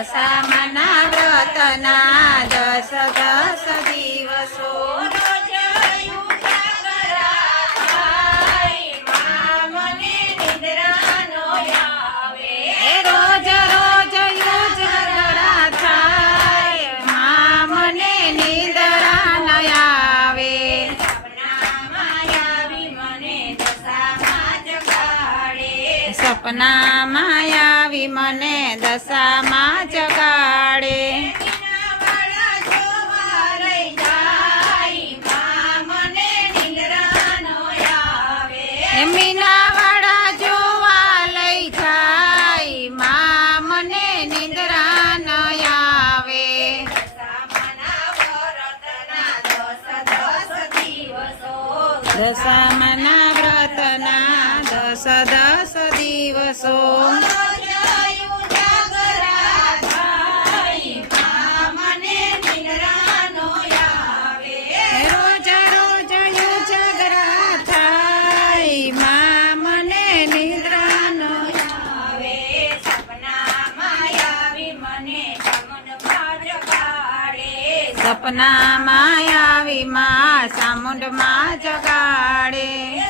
દશામના વ્રતના દસ દસ દિવસો દશામના વ્રતના દસ દસ દિવસો સપના માયાવીમાં ચામુંડમાં જગાડે.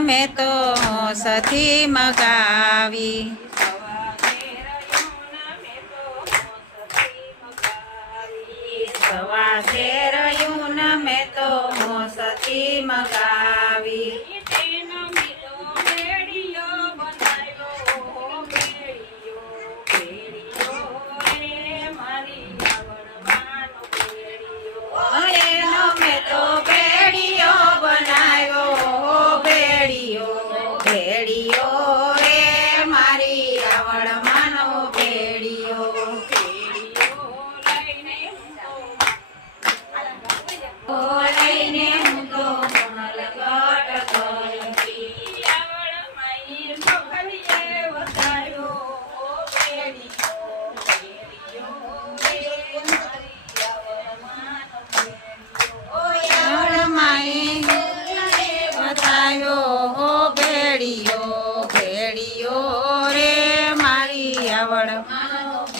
મેં તો સથી મગાવી.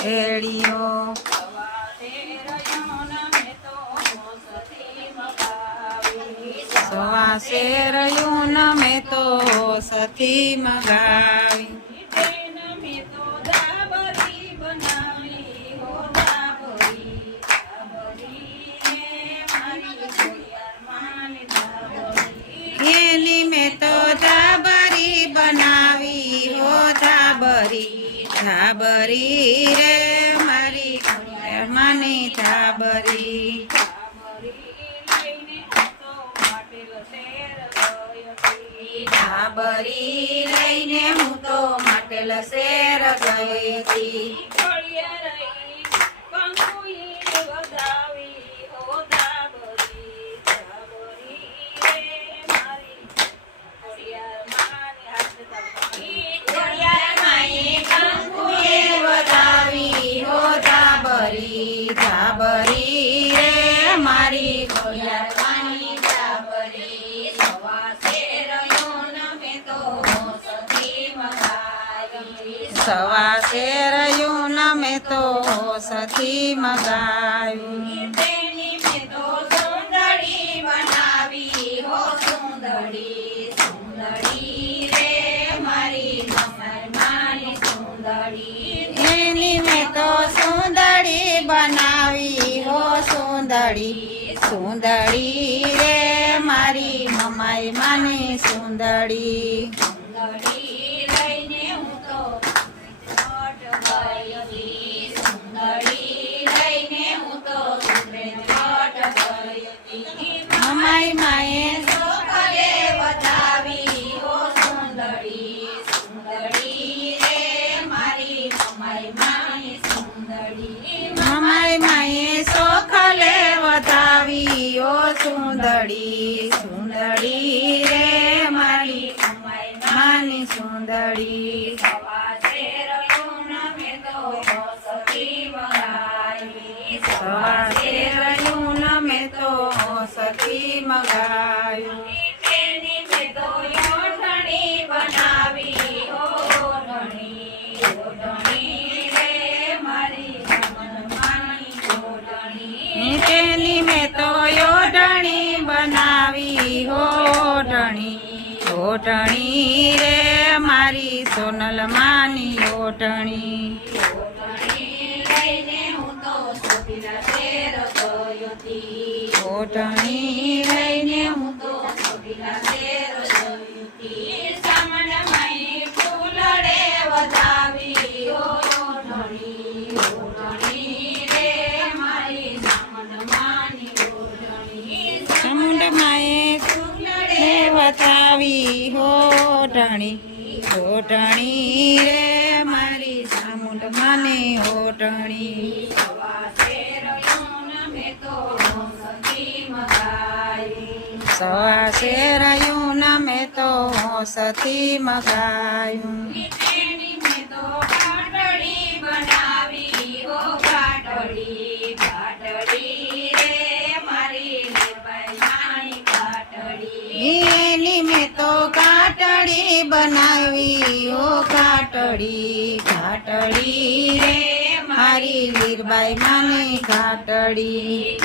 એળીઓ સવા શેરયું ન મેં તો સતી મગાવી. રે મારી માની ધાબરી. ધાબરી લઈને હું તો mateલ શેર ગઈ હતી સવાસે રહ્યું તેની મેં તો સુંદરી બનાવી. હો સુંદરી સુંદરી રે મારી મસલમાની સુંદરી એની મેં તો સુંદરી બનાવી. હો સુંદરી સુંદરી રે મારી મમાઈ માની સુંદરી. સુંદરી સુંદરી રે મારી મમાઈ માની સુંદરી. સવાસે રહ્યું નમે તો સખી મગાવી. સવાસે રહ્યું તેની મેં તો મેં તો યોઢણી ઓઢણી રે મારી સોનલ માની ઓટણી લઈને ઓટણી ઓઢણી રે મારી સામુંડ માને ઓટણી સવાસે રહ્યું ન મેં તો સતી મગાયું. કાટડી બનાવી, ઓ કાટડી ઘાટડી રે મારી લીરબાઈ માને કાટડી.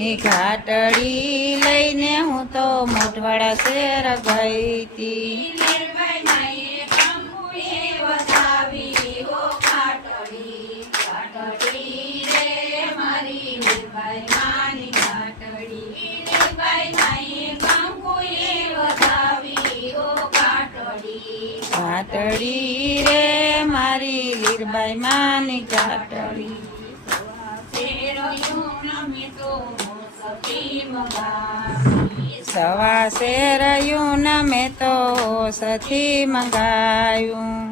એ ઘાટડી લઈને હું તો મોટવાડા શેર ગઈ હતી. ઘાટડી રે મારી લીરબાઈ માની સવા સવાસે રહ્યું ન મેં તો સથી મંગાયું